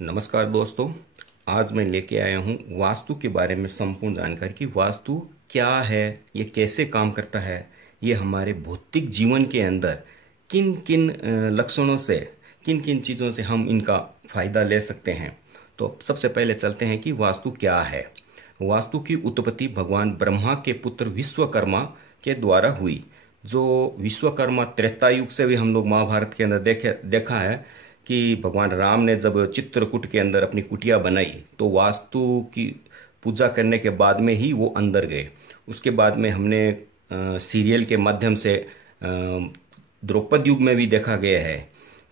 नमस्कार दोस्तों। आज मैं लेके आया हूँ वास्तु के बारे में संपूर्ण जानकारी कि वास्तु क्या है, ये कैसे काम करता है, ये हमारे भौतिक जीवन के अंदर किन किन लक्षणों से, किन किन चीज़ों से हम इनका फायदा ले सकते हैं। तो सबसे पहले चलते हैं कि वास्तु क्या है। वास्तु की उत्पत्ति भगवान ब्रह्मा के पुत्र विश्वकर्मा के द्वारा हुई। जो विश्वकर्मा त्रेता युग से भी हम लोग महाभारत के अंदर देखा है कि भगवान राम ने जब चित्रकूट के अंदर अपनी कुटिया बनाई तो वास्तु की पूजा करने के बाद में ही वो अंदर गए। उसके बाद में हमने सीरियल के माध्यम से द्रौपदी युग में भी देखा गया है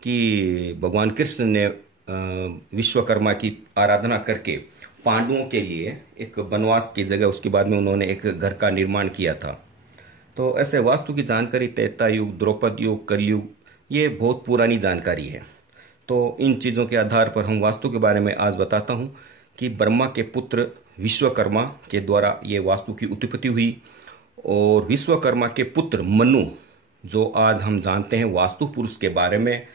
कि भगवान कृष्ण ने विश्वकर्मा की आराधना करके पांडवों के लिए एक वनवास की जगह उसके बाद में उन्होंने एक घर का निर्माण किया था। तो ऐसे वास्तु की जानकारी त्रेता युग, द्रौपदी युग, कलयुग, ये बहुत पुरानी जानकारी है। तो इन चीज़ों के आधार पर हम वास्तु के बारे में आज बताता हूँ कि ब्रह्मा के पुत्र विश्वकर्मा के द्वारा ये वास्तु की उत्पत्ति हुई। और विश्वकर्मा के पुत्र मनु, जो आज हम जानते हैं वास्तु पुरुष के बारे में,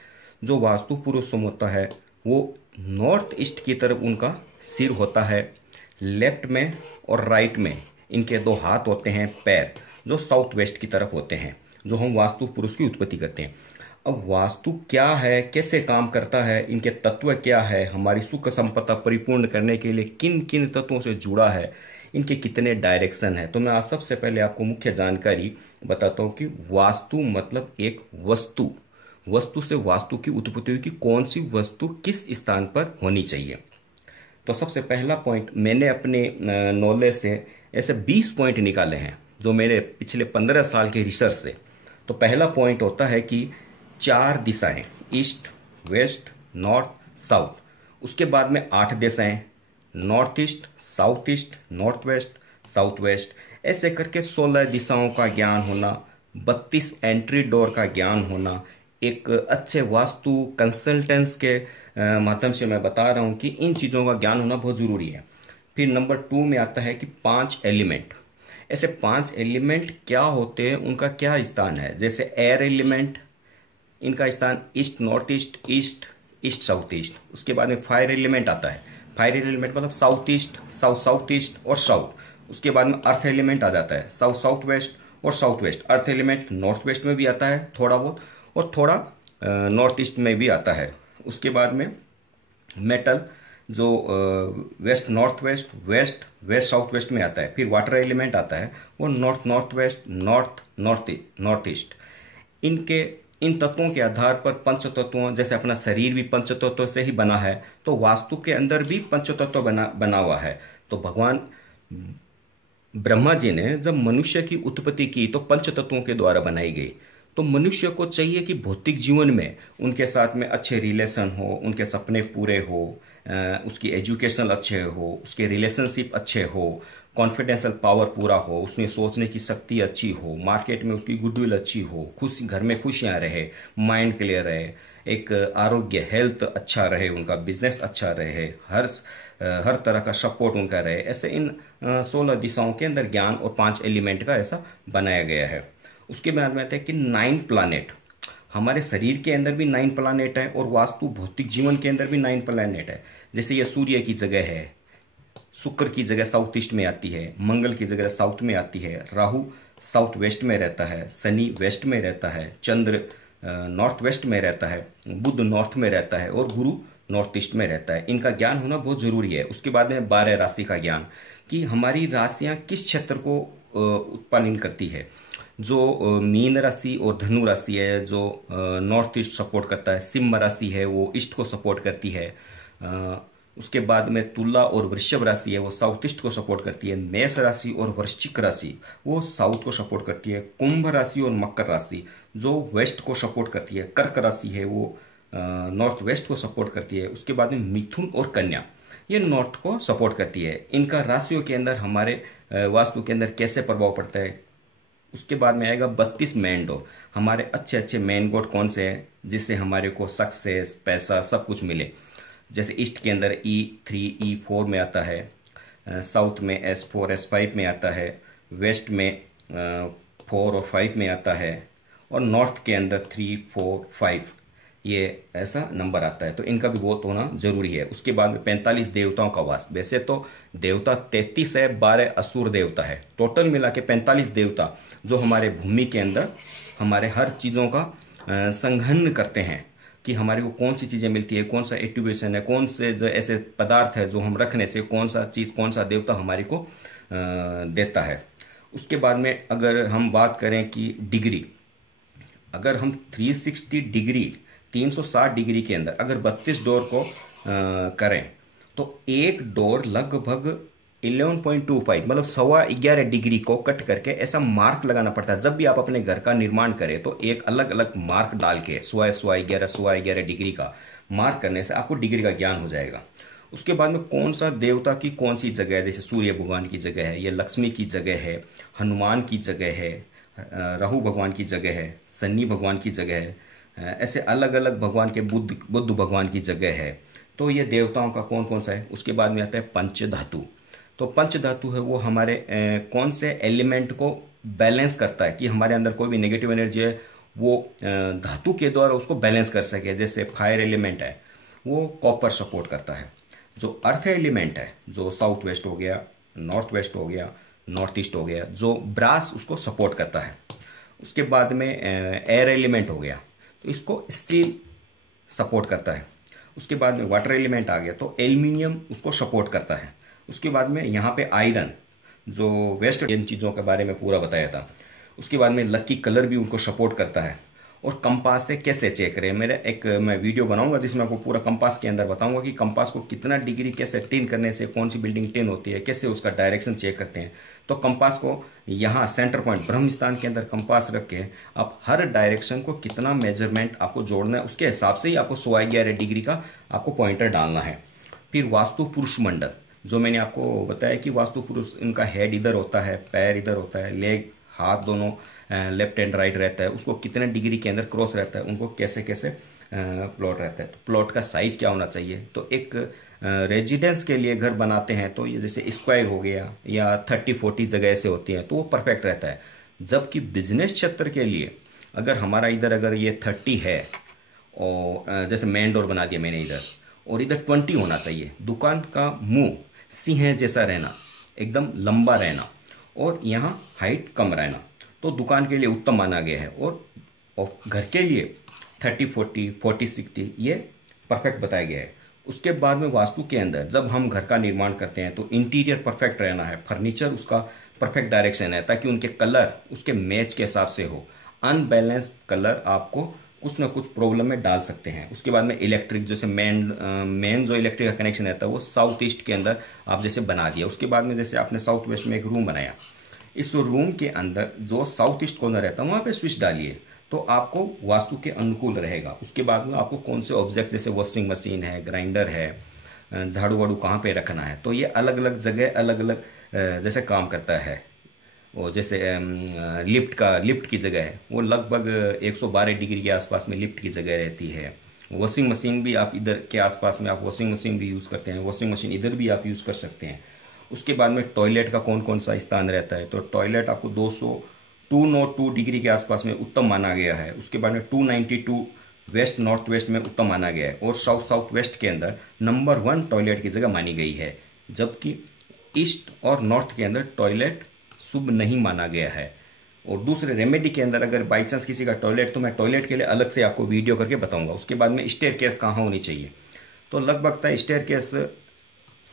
जो वास्तु पुरुष होता है वो नॉर्थ ईस्ट की तरफ उनका सिर होता है, लेफ्ट में और राइट में इनके दो हाथ होते हैं, पैर जो साउथ वेस्ट की तरफ होते हैं, जो हम वास्तु पुरुष की उत्पत्ति करते हैं। अब वास्तु क्या है, कैसे काम करता है, इनके तत्व क्या है, हमारी सुख संपदा परिपूर्ण करने के लिए किन किन तत्वों से जुड़ा है, इनके कितने डायरेक्शन है। तो मैं आज सबसे पहले आपको मुख्य जानकारी बताता हूँ कि वास्तु मतलब एक वस्तु, वस्तु से वास्तु की उत्पत्ति हुई कि कौन सी वस्तु किस स्थान पर होनी चाहिए। तो सबसे पहला पॉइंट मैंने अपने नॉलेज से ऐसे 20 पॉइंट निकाले हैं जो मेरे पिछले 15 साल के रिसर्च से। तो पहला पॉइंट होता है कि 4 दिशाएं, ईस्ट, वेस्ट, नॉर्थ, साउथ। उसके बाद में 8 दिशाएं, north east, south east, north west, south waste. ऐसे करके 16 दिशाओं का ज्ञान होना, 32 एंट्री डोर का ज्ञान होना, एक अच्छे वास्तु कंसल्टेंट्स के माध्यम से मैं बता रहा हूं कि इन चीज़ों का ज्ञान होना बहुत ज़रूरी है। फिर नंबर 2 में आता है कि 5 एलिमेंट। ऐसे 5 एलिमेंट क्या होते हैं, उनका क्या स्थान है। जैसे एयर एलिमेंट, इनका स्थान east north east, east east south east. उसके बाद में फायर एलिमेंट आता है, फायर एलिमेंट मतलब south east, south south east और साउथ। उसके बाद में अर्थ एलिमेंट आ जाता है, साउथ साउथ वेस्ट और south west. Earth element north west में भी आता है थोड़ा बहुत, और थोड़ा नॉर्थ ईस्ट में भी आता है। उसके बाद में मेटल जो west north west, west west south west में आता है। फिर वाटर एलिमेंट आता है, वो north north west, north north east. इनके इन तत्वों के आधार पर पंच तत्वों, जैसे अपना शरीर भी पंच तत्वों से ही बना है, तो वास्तु के अंदर भी पंच तत्व बना हुआ है। तो भगवान ब्रह्मा जी ने जब मनुष्य की उत्पत्ति की तो पंच तत्वों के द्वारा बनाई गई। तो मनुष्य को चाहिए कि भौतिक जीवन में उनके साथ में अच्छे रिलेशन हो, उनके सपने पूरे हो, उसकी एजुकेशन अच्छे हो, उसके रिलेशनशिप अच्छे हो, कॉन्फिडेंशियल पावर पूरा हो, उसमें सोचने की शक्ति अच्छी हो, मार्केट में उसकी गुडविल अच्छी हो, खुश घर में खुशियां रहे, माइंड क्लियर रहे, एक आरोग्य हेल्थ अच्छा रहे, उनका बिजनेस अच्छा रहे, हर तरह का सपोर्ट उनका रहे। ऐसे इन 16 दिशाओं के अंदर ज्ञान और 5 एलिमेंट का ऐसा बनाया गया है। उसके बाद में आता है कि 9 प्लानेट। हमारे शरीर के अंदर भी 9 प्लानेट है और वास्तु भौतिक जीवन के अंदर भी 9 प्लानेट है। जैसे ये सूर्य की जगह है, शुक्र की जगह साउथ ईस्ट में आती है, मंगल की जगह साउथ में आती है, राहु साउथ वेस्ट में रहता है, शनि वेस्ट में रहता है, चंद्र नॉर्थ वेस्ट में रहता है, बुध नॉर्थ में रहता है और गुरु नॉर्थ ईस्ट में रहता है। इनका ज्ञान होना बहुत जरूरी है। उसके बाद में 12 राशि का ज्ञान कि हमारी राशियां किस क्षेत्र को उत्पन्न करती है। जो मीन राशि और धनु राशि है जो नॉर्थ ईस्ट सपोर्ट करता है, सिंह राशि है वो ईस्ट को सपोर्ट करती है। उसके बाद में तुला और वृषभ राशि है वो साउथ ईस्ट को सपोर्ट करती है। मेष राशि और वृश्चिक राशि वो साउथ को सपोर्ट करती है। कुंभ राशि और मकर राशि जो वेस्ट को सपोर्ट करती है। कर्क राशि है वो नॉर्थ वेस्ट को सपोर्ट करती है। उसके बाद में मिथुन और कन्या ये नॉर्थ को सपोर्ट करती है। इनका राशियों के अंदर हमारे वास्तु के अंदर कैसे प्रभाव पड़ता है। उसके बाद में आएगा 32 मेन डोर। हमारे अच्छे अच्छे मेन डोर कौन से हैं जिससे हमारे को सक्सेस, पैसा, सब कुछ मिले। जैसे ईस्ट के अंदर E3 E4 में आता है, साउथ में S4 S5 में आता है, वेस्ट में 4 और 5 में आता है, और नॉर्थ के अंदर 3 4 5 ये ऐसा नंबर आता है, तो इनका भी गोत्र होना जरूरी है। उसके बाद में 45 देवताओं का वास। वैसे तो देवता 33 है, 12 असुर देवता है, टोटल मिला के 45 देवता जो हमारे भूमि के अंदर हमारे हर चीज़ों का संघन करते हैं कि हमारे को कौन सी चीज़ें मिलती है, कौन सा एक्टिवेशन है, कौन से जो ऐसे पदार्थ है जो हम रखने से कौन सा चीज़, कौन सा देवता हमारे को देता है। उसके बाद में अगर हम बात करें कि डिग्री, अगर हम 360 डिग्री 360 डिग्री के अंदर अगर 32 डोर को करें तो एक डोर लगभग 11.25 मतलब 11.25 डिग्री को कट करके ऐसा मार्क लगाना पड़ता है। जब भी आप अपने घर का निर्माण करें तो एक अलग अलग मार्क डाल के 11.25 डिग्री का मार्क करने से आपको डिग्री का ज्ञान हो जाएगा। उसके बाद में कौन सा देवता की कौन सी जगह है, जैसे सूर्य भगवान की जगह है, ये लक्ष्मी की जगह है, हनुमान की जगह है, राहु भगवान की जगह है, शनि भगवान की जगह है, ऐसे अलग अलग भगवान के बुद्ध भगवान की जगह है। तो ये देवताओं का कौन कौन सा है। उसके बाद में आता है पंच धातु। तो पंच धातु है वो हमारे कौन से एलिमेंट को बैलेंस करता है कि हमारे अंदर कोई भी नेगेटिव एनर्जी है वो धातु के द्वारा उसको बैलेंस कर सके। जैसे फायर एलिमेंट है वो कॉपर सपोर्ट करता है। जो अर्थ एलिमेंट है जो साउथ वेस्ट हो गया, नॉर्थ वेस्ट हो गया, नॉर्थ ईस्ट हो गया, जो ब्रास उसको सपोर्ट करता है। उसके बाद में एयर एलिमेंट हो गया तो इसको स्टील सपोर्ट करता है। उसके बाद में वाटर एलिमेंट आ गया तो एल्यूमिनियम उसको सपोर्ट करता है। उसके बाद में यहाँ पे आयरन जो वेस्ट, इन चीज़ों के बारे में पूरा बताया था। उसके बाद में लकी कलर भी उनको सपोर्ट करता है। और कंपास से कैसे चेक करें, मैं वीडियो बनाऊंगा जिसमें आपको पूरा कंपास के अंदर बताऊंगा कि कंपास को कितना डिग्री कैसे टेन करने से कौन सी बिल्डिंग टेन होती है, कैसे उसका डायरेक्शन चेक करते हैं। तो कंपास को यहाँ सेंटर पॉइंट ब्रह्म स्थान के अंदर कंपास रख के आप हर डायरेक्शन को कितना मेजरमेंट आपको जोड़ना है उसके हिसाब से ही आपको 11.25 डिग्री का आपको पॉइंटर डालना है। फिर वास्तु पुरुष मंडल, जो मैंने आपको बताया कि वास्तु पुरुष इनका हेड इधर होता है, पैर इधर होता है, लेग हाथ दोनों लेफ्ट एंड राइट रहता है, उसको कितने डिग्री के अंदर क्रॉस रहता है, उनको कैसे कैसे प्लॉट रहता है, तो प्लॉट का साइज क्या होना चाहिए। तो एक रेजिडेंस के लिए घर बनाते हैं तो ये जैसे स्क्वायर हो गया या 30-40 जगह से होती हैं तो वो परफेक्ट रहता है। जबकि बिजनेस क्षेत्र के लिए अगर हमारा इधर अगर ये 30 है और जैसे मेन डोर बना दिया मैंने इधर, और इधर 20 होना चाहिए। दुकान का मुंह सिंह जैसा रहना, एकदम लंबा रहना, और यहाँ हाइट कम रहना, तो दुकान के लिए उत्तम माना गया है। और घर के लिए 30-40, 40-60 ये परफेक्ट बताया गया है। उसके बाद में वास्तु के अंदर जब हम घर का निर्माण करते हैं तो इंटीरियर परफेक्ट रहना है, फर्नीचर उसका परफेक्ट डायरेक्शन है ताकि उनके कलर उसके मैच के हिसाब से हो। अनबैलेंस्ड कलर आपको कुछ ना कुछ प्रॉब्लम में डाल सकते हैं। उसके बाद में इलेक्ट्रिक, जैसे मेन जो इलेक्ट्रिक का कनेक्शन रहता है वो साउथ ईस्ट के अंदर आप जैसे बना दिया। उसके बाद में जैसे आपने साउथ वेस्ट में एक रूम बनाया, इस रूम के अंदर जो साउथ ईस्ट कॉर्नर रहता है वहाँ पे स्विच डालिए तो आपको वास्तु के अनुकूल रहेगा। उसके बाद में आपको कौन से ऑब्जेक्ट जैसे वॉशिंग मशीन है, ग्राइंडर है, झाड़ू वाड़ू कहाँ पे रखना है, तो ये अलग अलग जगह अलग अलग जैसे काम करता है। और जैसे लिफ्ट की जगह है वो लगभग 112 डिग्री के आसपास में लिफ्ट की जगह रहती है। वॉशिंग मशीन भी आप इधर के आसपास में आप वॉशिंग मशीन भी यूज़ करते हैं, वॉशिंग मशीन इधर भी आप यूज़ कर सकते हैं। उसके बाद में टॉयलेट का कौन कौन सा स्थान रहता है, तो टॉयलेट आपको 202 डिग्री के आसपास में उत्तम माना गया है। उसके बाद में 292 वेस्ट नॉर्थ वेस्ट में उत्तम माना गया है, और साउथ वेस्ट के अंदर नंबर 1 टॉयलेट की जगह मानी गई है। जबकि ईस्ट और नॉर्थ के अंदर टॉयलेट शुभ नहीं माना गया है। और दूसरे रेमेडी के अंदर अगर बाई चांस किसी का टॉयलेट, तो मैं टॉयलेट के लिए अलग से आपको वीडियो करके बताऊंगा। उसके बाद में स्टेयरकेस कहाँ होनी चाहिए, तो लगभग था स्टेयरकेस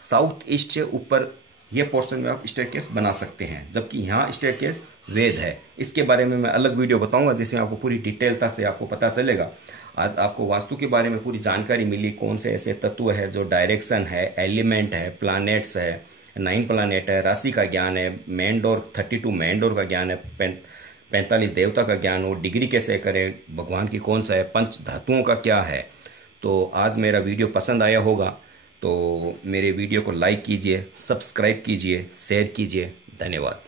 साउथ ईस्ट से ऊपर ये पोर्शन में आप स्टेयरकेस बना सकते हैं। जबकि यहाँ स्टेयरकेस वेद है, इसके बारे में मैं अलग वीडियो बताऊंगा जिसमें आपको पूरी डिटेलता से आपको पता चलेगा। आज आपको वास्तु के बारे में पूरी जानकारी मिली, कौन से ऐसे तत्व है जो डायरेक्शन है, एलिमेंट है, प्लैनेट्स है, 9 प्लैनेट है, राशि का ज्ञान है, मेन डोर 32 मेन डोर का ज्ञान है, 45 देवता का ज्ञान हो, डिग्री कैसे करें, भगवान की कौन सा है, पंच धातुओं का क्या है। तो आज मेरा वीडियो पसंद आया होगा तो मेरे वीडियो को लाइक कीजिए, सब्सक्राइब कीजिए, शेयर कीजिए। धन्यवाद।